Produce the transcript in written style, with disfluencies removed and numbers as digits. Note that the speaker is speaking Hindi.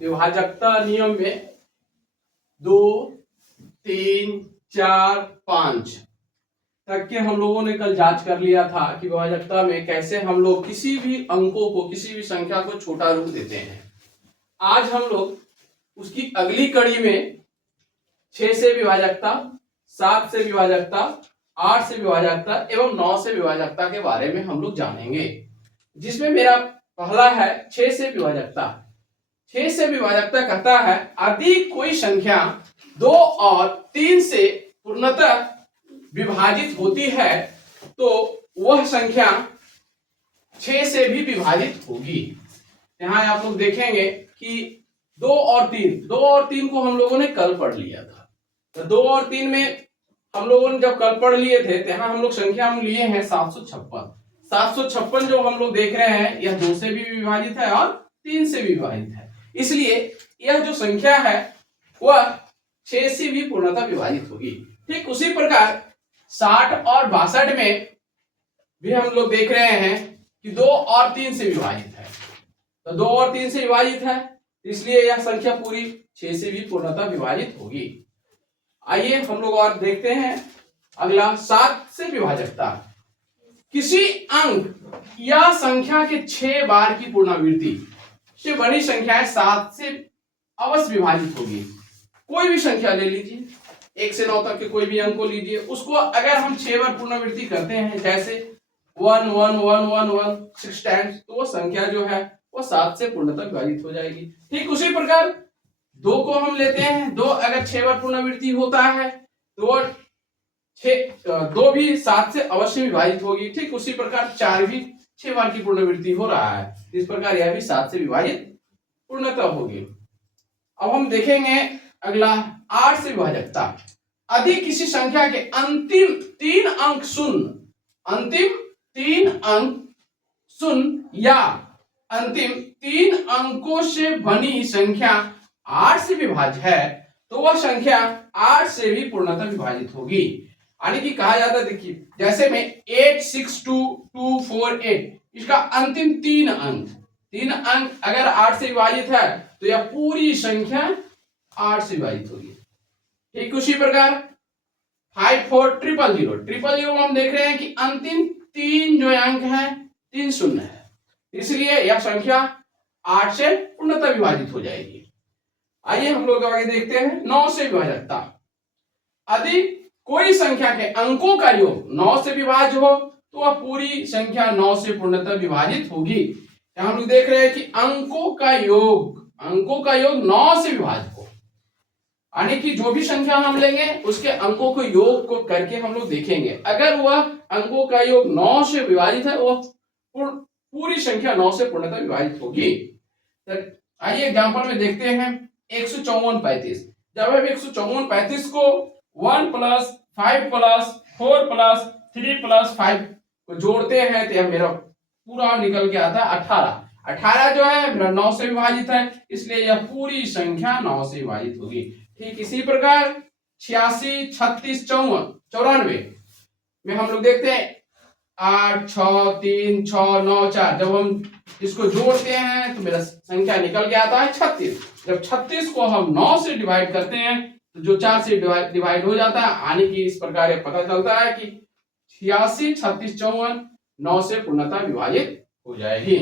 विभाजकता नियम में 2, 3, 4, 5 तक के हम लोगों ने कल जांच कर लिया था कि विभाजकता में कैसे हम लोग किसी भी अंकों को, किसी भी संख्या को छोटा रूप देते हैं। आज हम लोग उसकी अगली कड़ी में 6 से विभाजकता, 7 से विभाजकता, 8 से विभाजकता एवं 9 से विभाजकता के बारे में हम लोग जानेंगे। जिसमें मेरा पहला है 6 से विभाजकता। 6 से विभाजकता कहता है यदि कोई संख्या 2 और 3 से पूर्णतः विभाजित होती है तो वह संख्या 6 से भी विभाजित होगी। यहाँ आप लोग देखेंगे कि 2 और 3 को हम लोगों ने कल पढ़ लिया था। तो 2 और 3 में हम लोगों ने जब कल पढ़ लिए थे तो यहाँ हम लोग संख्या हम लिए हैं 756। 756 जो हम लोग देख रहे हैं यह 2 से भी विभाजित है और 3 से भी विभाजित है, इसलिए यह जो संख्या है वह 6 से भी पूर्णतः विभाजित होगी। ठीक उसी प्रकार 60 और 62 में भी हम लोग देख रहे हैं कि 2 और 3 से विभाजित है। तो 2 और 3 से विभाजित है, इसलिए यह संख्या पूरी 6 से भी पूर्णतः विभाजित होगी। आइए हम लोग और देखते हैं अगला 7 से विभाजकता। किसी अंक या संख्या के 6 बार की पुनरावृत्ति से बनी संख्या 7 से अवश्य विभाजित होगी। कोई भी संख्या ले लीजिए, 1 से 9 तक के कोई भी अंक को लीजिए, उसको अगर हम 6 बार पुनरावृत्ति करते हैं जैसे 1 1 1 1 1 6 टाइम्स, तो वो संख्या जो है वो 7 से पूर्णतः विभाजित हो जाएगी। ठीक उसी प्रकार 2 को हम लेते हैं, 2 अगर 6 बार पुनरावृत्ति होता है तो 2 भी 7 से अवश्य विभाजित होगी। ठीक उसी प्रकार 4 भी 6 बार की पुनरावृत्ति हो रहा है, इस प्रकार यह भी 7 से विभाजित पूर्णतः होगी। अब हम देखेंगे अगला 8 से विभाजकता। यदि किसी संख्या के अंतिम 3 अंक शून्य या अंतिम 3 अंकों से बनी संख्या 8 से विभाज्य है तो वह संख्या 8 से भी पूर्णतः विभाजित होगी। यानी कि कहा जाता है, देखिए जैसे में 8 6 2 2 4 8, इसका अंतिम 3 अंक अगर 8 से विभाजित है तो यह पूरी संख्या 8 से विभाजित होगी। ठीक उसी प्रकार 5 4 0 हम देख रहे हैं कि अंतिम 3 जो अंक है 3 शून्य है, इसलिए यह संख्या 8 से पूर्णतः विभाजित हो जाएगी। आइए हम लोग आगे देखते हैं 9 से विभाजकता। यदि कोई संख्या के अंकों का योग 9 से विभाज्य हो तो वह पूरी संख्या 9 से पूर्णतः विभाजित होगी। यहाँ हम लोग देख रहे हैं कि अंकों का योग 9 से विभाज्य हो, यानी कि जो भी संख्या हम लेंगे उसके अंकों को योग को करके हम लोग देखेंगे, अगर वह अंकों का योग 9 से विभाजित है वह पूरी संख्या 9 से पूर्णतः विभाजित होगी। आइए एग्जांपल में देखते हैं 154 35। जब हम 154 35 को 1 + 5 + 4 + 3 + 5 को जोड़ते हैं तो यह मेरा पूरा निकल के आता है 18 जो है मेरा 9 से विभाजित है, इसलिए यह पूरी संख्या 9 से विभाजित होगी। ठीक इसी प्रकार 86 36 94 में हम लोग देखते हैं 8 6 3 6 9 4, जब हम इसको जोड़ते हैं तो मेरा संख्या निकल के आता है 36। जब 36 को हम 9 से डिवाइड करते हैं तो जो 4 से डिवाइड हो जाता है, यानी कि इस प्रकार ये पता चलता है कि 86 36 54 9 से पूर्णतः विभाजित हो जाएगी।